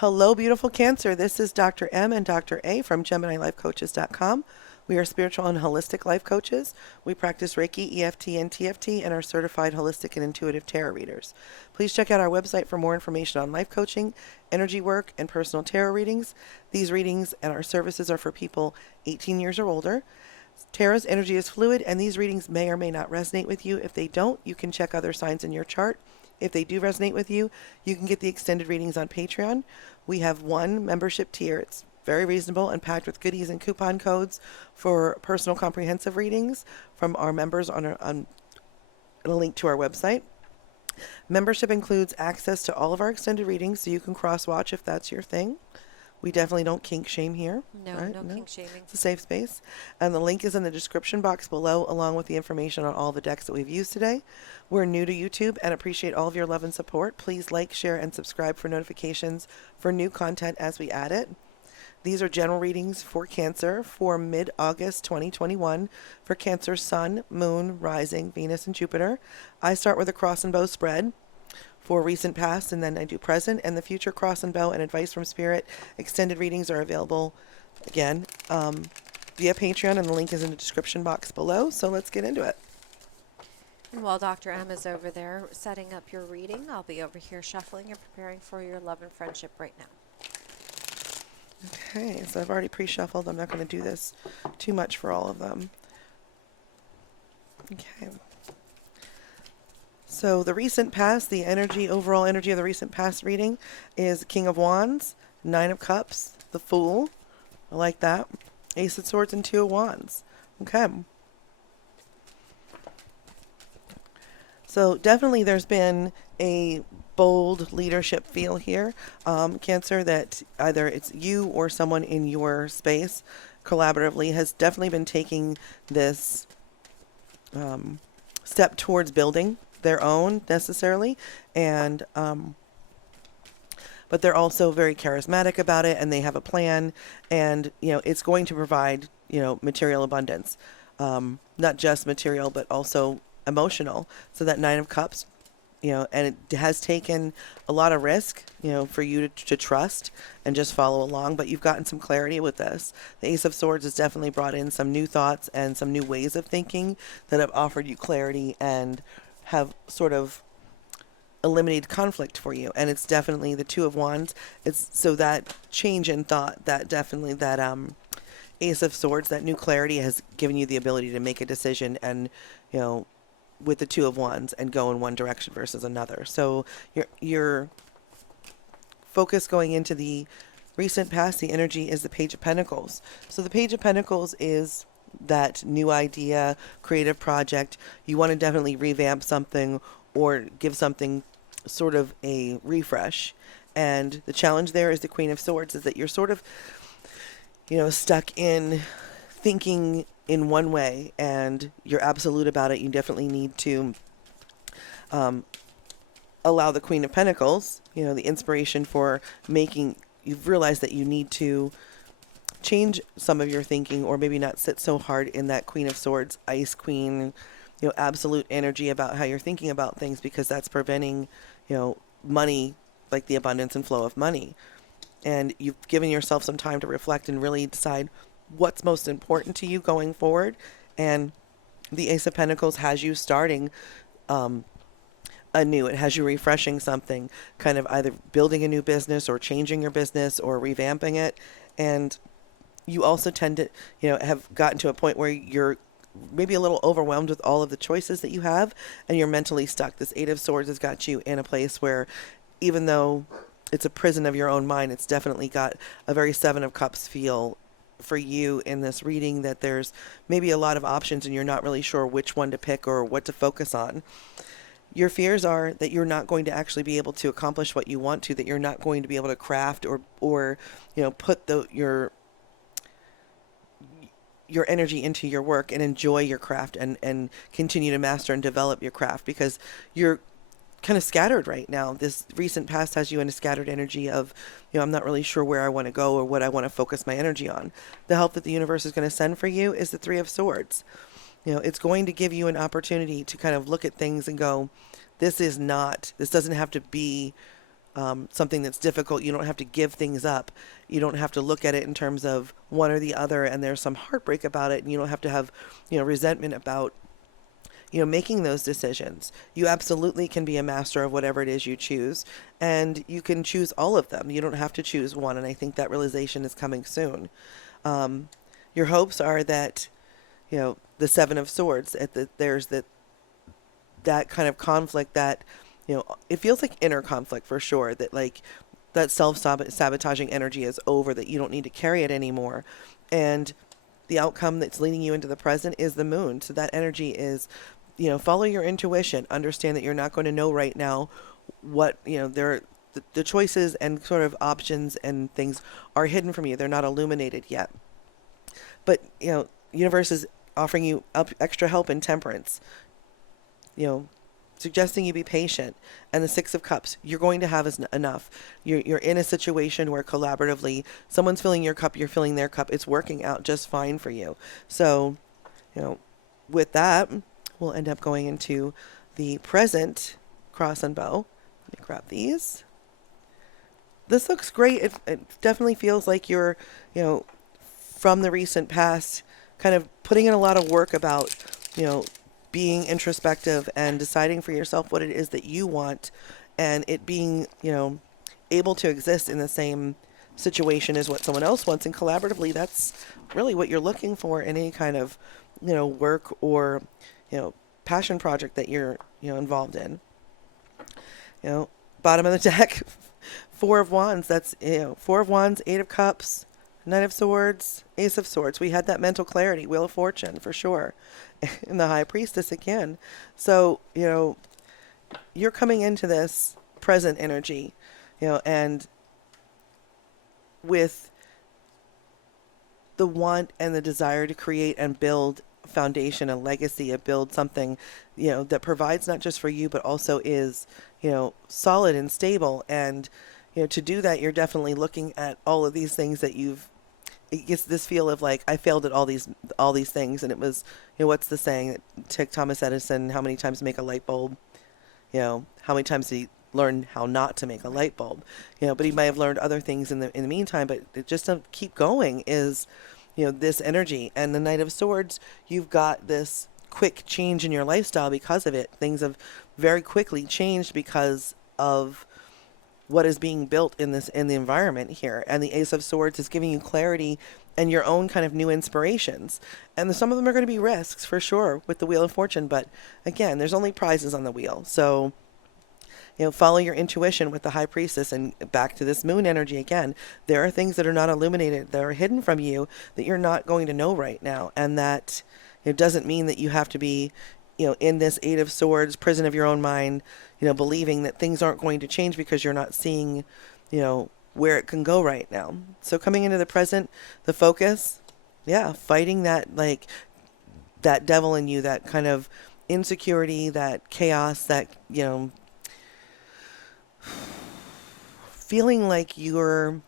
Hello, beautiful Cancer. This is Dr. M and Dr. A from GeminiLifeCoaches.com. We are spiritual and holistic life coaches. We practice Reiki, EFT, and TFT, and are certified holistic and intuitive tarot readers. Please check out our website for more information on life coaching, energy work, and personal tarot readings. These readings and our services are for people 18 years or older. Tarot's energy is fluid, and these readings may or may not resonate with you. If they don't, you can check other signs in your chart. If they do resonate with you, you can get the extended readings on Patreon. We have one membership tier. It's very reasonable and packed with goodies and coupon codes for personal comprehensive readings from our members on a link to our website. Membership includes access to all of our extended readings, so you can cross-watch if that's your thing. We definitely don't kink shame here. No, right? no kink shaming. It's a safe space. And the link is in the description box below, along with the information on all the decks that we've used today. We're new to YouTube and appreciate all of your love and support. Please like, share, and subscribe for notifications for new content as we add it. These are general readings for Cancer for mid-August 2021 for Cancer Sun, Moon, Rising, Venus, and Jupiter. I start with a cross and bow spread for recent past, and then I do present and the future. Cross and bow and advice from Spirit. Extended readings are available again via Patreon, and the link is in the description box below. So let's get into it. And while Dr. M is over there setting up your reading, I'll be over here shuffling and preparing for your love and friendship right now. Okay, so I've already pre-shuffled. I'm not going to do this too much for all of them. Okay. So the recent past, the overall energy of the recent past reading is King of Wands, Nine of Cups, the Fool. I like that. Ace of Swords and Two of Wands. Okay. So definitely there's been a bold leadership feel here, Cancer, that either it's you or someone in your space collaboratively has definitely been taking this step towards building their own necessarily, and but they're also very charismatic about it, and they have a plan, and it's going to provide material abundance, not just material but also emotional. So that Nine of Cups, and it has taken a lot of risk, for you to trust and just follow along, but you've gotten some clarity with this. The Ace of Swords has definitely brought in some new thoughts and some new ways of thinking that have offered you clarity and have sort of eliminated conflict for you. And it's definitely the Two of Wands. It's so that change in thought, that definitely that Ace of Swords, that new clarity has given you the ability to make a decision and, with the Two of Wands and go in one direction versus another. So your focus going into the recent past, the energy is the Page of Pentacles. So the Page of Pentacles is that new idea, creative project. You want to definitely revamp something or give something sort of a refresh. And the challenge there is the Queen of Swords, is that you're sort of, stuck in thinking in one way and you're absolute about it. You definitely need to allow the Queen of Pentacles, the inspiration for making, you've realized that you need to change some of your thinking, or maybe not sit so hard in that Queen of Swords, Ice Queen, absolute energy about how you're thinking about things, because that's preventing, money, like the abundance and flow of money. And you've given yourself some time to reflect and really decide what's most important to you going forward. And the Ace of Pentacles has you starting anew. It has you refreshing something, kind of either building a new business or changing your business or revamping it. And you also tend to, have gotten to a point where you're maybe a little overwhelmed with all of the choices that you have, and you're mentally stuck. This Eight of Swords has got you in a place where, even though it's a prison of your own mind, it's definitely got a very Seven of Cups feel for you in this reading, that there's maybe a lot of options and you're not really sure which one to pick or what to focus on. Your fears are that you're not going to actually be able to accomplish what you want to, that you're not going to be able to craft or put your energy into your work and enjoy your craft and continue to master and develop your craft, because you're kind of scattered right now. This recent past has you in a scattered energy of, I'm not really sure where I want to go or what I want to focus my energy on. The help that the universe is going to send for you is the Three of Swords. It's going to give you an opportunity to kind of look at things and go, this doesn't have to be something that's difficult. You don't have to give things up. You don't have to look at it in terms of one or the other, and there's some heartbreak about it, and you don't have to have, resentment about, making those decisions. You absolutely can be a master of whatever it is you choose, and you can choose all of them. You don't have to choose one, and I think that realization is coming soon. Your hopes are that, the Seven of Swords, there's that kind of conflict that, it feels like inner conflict for sure, that like that self-sabotaging energy is over, that you don't need to carry it anymore. And the outcome that's leading you into the present is the moon. So that energy is, follow your intuition, understand that you're not going to know right now what, the choices and sort of options and things are hidden from you. They're not illuminated yet. But, universe is offering you extra help in temperance, suggesting you be patient. And the Six of Cups, you're going to have enough. You're in a situation where collaboratively someone's filling your cup, you're filling their cup. It's working out just fine for you. So, with that, we'll end up going into the present cross and bow. Let me grab these. This looks great. It definitely feels like you're, from the recent past, kind of putting in a lot of work about, being introspective and deciding for yourself what it is that you want, and it being, able to exist in the same situation as what someone else wants, and collaboratively, that's really what you're looking for in any kind of, work or, passion project that you're, involved in. Bottom of the deck, Four of Wands. That's, Four of Wands, Eight of Cups, Knight of Swords, Ace of Swords. We had that mental clarity, Wheel of Fortune for sure. And the High Priestess again. So, you're coming into this present energy, and with the want and the desire to create and build a foundation, a legacy, build something, that provides not just for you, but also is, solid and stable. And, to do that, you're definitely looking at all of these things that it gets this feel of like, I failed at all these things. And it was, what's the saying that took Thomas Edison, how many times to make a light bulb? How many times did he learn how not to make a light bulb? But he might have learned other things in the meantime, but it just to keep going is, this energy. And the Knight of Swords, you've got this quick change in your lifestyle because of it. Things have very quickly changed because of what is being built in the environment here. And the Ace of Swords is giving you clarity and your own kind of new inspirations. And some of them are going to be risks for sure with the Wheel of Fortune, but again, there's only prizes on the wheel. So, follow your intuition with the High Priestess, and back to this moon energy again. There are things that are not illuminated, that are hidden from you, that you're not going to know right now. And that it doesn't mean that you have to be, in this Eight of Swords, prison of your own mind, believing that things aren't going to change because you're not seeing, where it can go right now. So coming into the present, the focus, fighting that, like, that devil in you, that kind of insecurity, that chaos, that, feeling like you're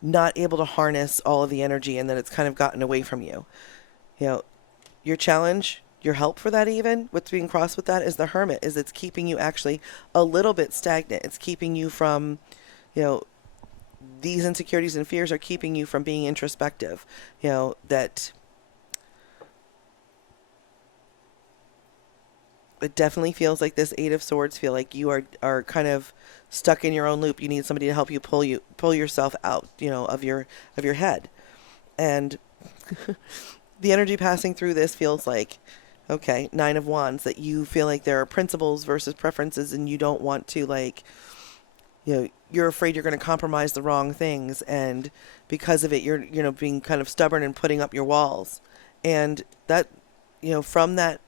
not able to harness all of the energy and that it's kind of gotten away from you. Your challenge, your help for that, even what's being crossed with that, is the Hermit. Is it's keeping you actually a little bit stagnant. It's keeping you from, these insecurities and fears are keeping you from being introspective. That it definitely feels like this Eight of Swords feel like you are kind of stuck in your own loop. You need somebody to help you pull yourself out, of your head. And the energy passing through this feels like, okay, Nine of Wands, that you feel like there are principles versus preferences, and you don't want to, like, you're afraid you're going to compromise the wrong things, and because of it, you're, being kind of stubborn and putting up your walls. And that, from that,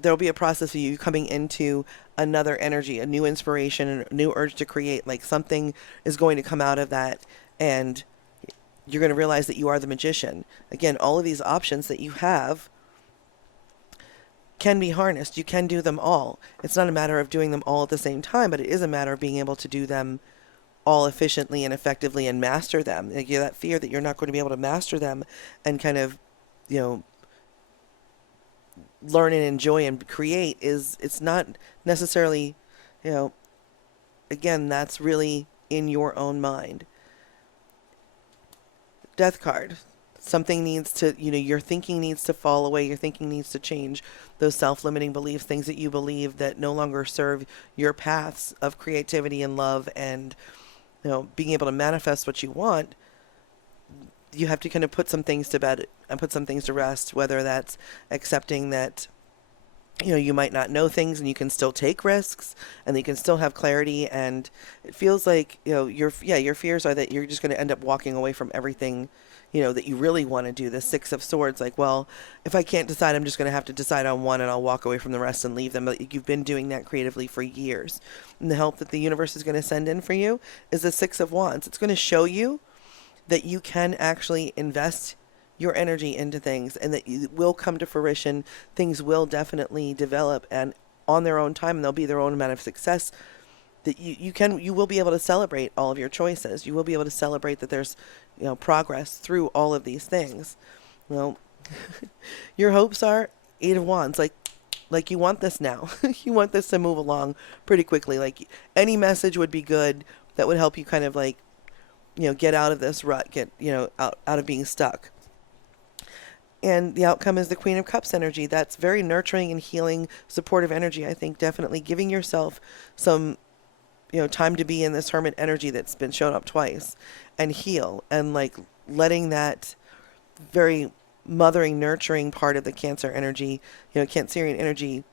there'll be a process of you coming into another energy, a new inspiration, a new urge to create, like something is going to come out of that, and you're going to realize that you are the magician. Again, all of these options that you have can be harnessed. You can do them all. It's not a matter of doing them all at the same time, but it is a matter of being able to do them all efficiently and effectively and master them. Like, that fear that you're not going to be able to master them and kind of, learn and enjoy and create it's not necessarily you know, again, that's really in your own mind. Death card. Something needs to, your thinking needs to fall away. Your thinking needs to change. Those self-limiting beliefs, things that you believe that no longer serve your paths of creativity and love and, being able to manifest what you want. You have to kind of put some things to bed and put some things to rest, whether that's accepting that you might not know things and you can still take risks and you can still have clarity. And it feels like, your fears are that you're just going to end up walking away from everything, that you really want to do. The Six of Swords, like, well, if I can't decide, I'm just going to have to decide on one and I'll walk away from the rest and leave them. But you've been doing that creatively for years. And the help that the universe is going to send in for you is the Six of Wands. It's going to show you that you can actually invest your energy into things and that you will come to fruition. Things will definitely develop and on their own time, and they'll be their own amount of success. That you will be able to celebrate all of your choices. You will be able to celebrate that there's progress through all of these things. Your hopes are Eight of Wands, like you want this now. You want this to move along pretty quickly. Like any message would be good that would help you kind of like get out of this rut, get out of being stuck. And the outcome is the Queen of Cups energy. That's very nurturing and healing, supportive energy. I think definitely giving yourself some time to be in this hermit energy that's been shown up twice and heal, and like letting that very mothering, nurturing part of the Cancer energy, Cancerian energy,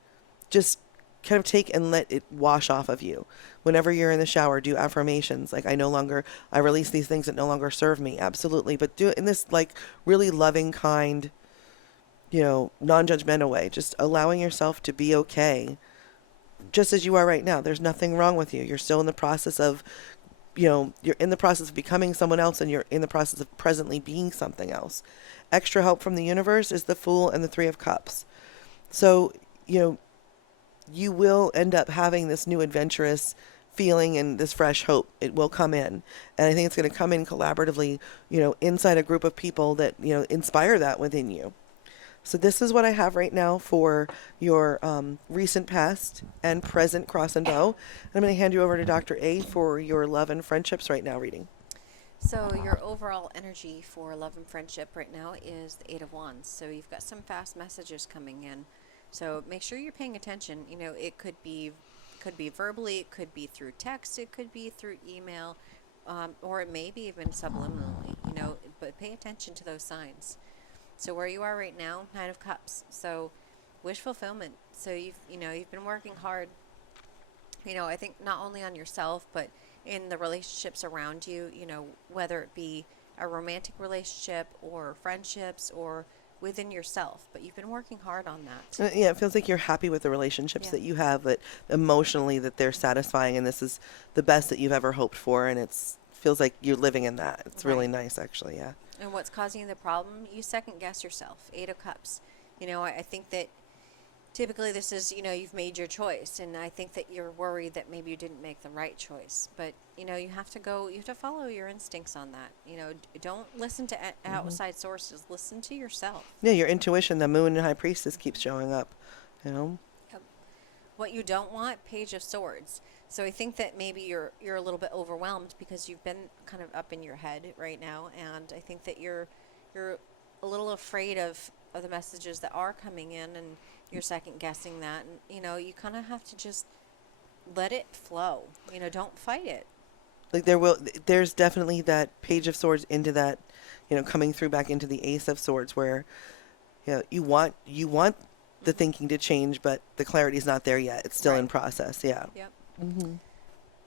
just kind of take and let it wash off of you. Whenever you're in the shower, do affirmations like I release these things that no longer serve me. Absolutely. But do it in this like really loving, kind, non-judgmental way, just allowing yourself to be okay just as you are right now. There's nothing wrong with you. You're still in the process of, you're in the process of becoming someone else, and you're in the process of presently being something else. Extra help from the universe is the Fool and the Three of Cups. So, you will end up having this new adventurous feeling and this fresh hope. It will come in. And I think it's going to come in collaboratively, inside a group of people that, inspire that within you. So this is what I have right now for your recent past and present cross and bow. I'm going to hand you over to Dr. A for your love and friendships right now reading. So your overall energy for love and friendship right now is the Eight of Wands. So you've got some fast messages coming in. So make sure you're paying attention. It could be verbally, it could be through text, it could be through email, or it may be even subliminally, but pay attention to those signs. So where you are right now, Nine of Cups. So wish fulfillment. So you've been working hard, I think not only on yourself, but in the relationships around you, whether it be a romantic relationship or friendships or within yourself, but you've been working hard on that. Yeah, it feels like you're happy with the relationships that you have, that emotionally that they're satisfying, and this is the best that you've ever hoped for, and feels like you're living in that. It's really nice, actually, yeah. And what's causing the problem? You second guess yourself. Eight of Cups. I think that typically this is, you've made your choice, and I think that you're worried that maybe you didn't make the right choice. But, you have to follow your instincts on that. Don't listen to outside sources. Listen to yourself. Yeah, your intuition, the Moon and High Priestess keeps showing up, Yep. What you don't want, Page of Swords. So I think that maybe you're a little bit overwhelmed because you've been kind of up in your head right now, and I think that you're a little afraid of the messages that are coming in, and you're second guessing that, and you kind of have to just let it flow. Don't fight it. Like there's definitely that Page of Swords into that, coming through back into the Ace of Swords, where you want the thinking to change, but the clarity's not there yet. It's still in process. Yeah. Yep.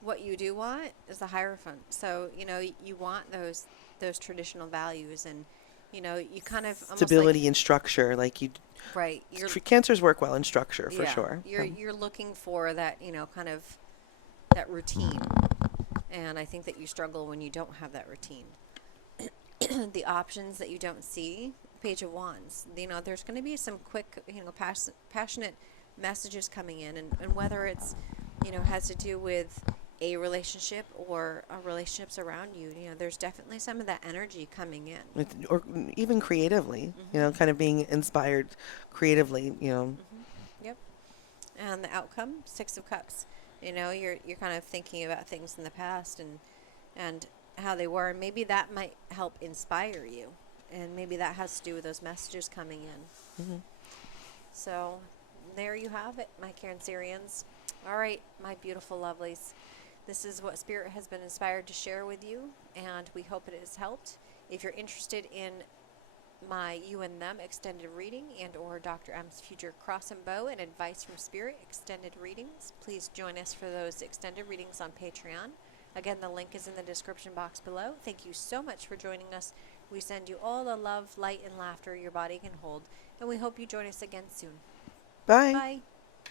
What you do want is the Hierophant. So you want those traditional values, and you kind of stability and structure, like you. Right. Cancers work well in structure for sure. You're looking for that, kind of that routine. And I think that you struggle when you don't have that routine. The options that you don't see, Page of Wands. There's going to be some quick, passionate messages coming in, and whether it's, has to do with a relationship or relationships around you, there's definitely some of that energy coming in. Or even creatively, kind of being inspired creatively, Yep. And the outcome, Six of Cups. You know, you're kind of thinking about things in the past and how they were, and maybe that might help inspire you, and maybe that has to do with those messages coming in. Mm-hmm. So there you have it, my Cancerians. All right, my beautiful lovelies. This is what Spirit has been inspired to share with you, and we hope it has helped. If you're interested in my You and Them extended reading and or Dr. M's future cross and bow and advice from Spirit extended readings, please join us for those extended readings on Patreon. Again, the link is in the description box below. Thank you so much for joining us. We send you all the love, light, and laughter your body can hold, and we hope you join us again soon. Bye. Bye.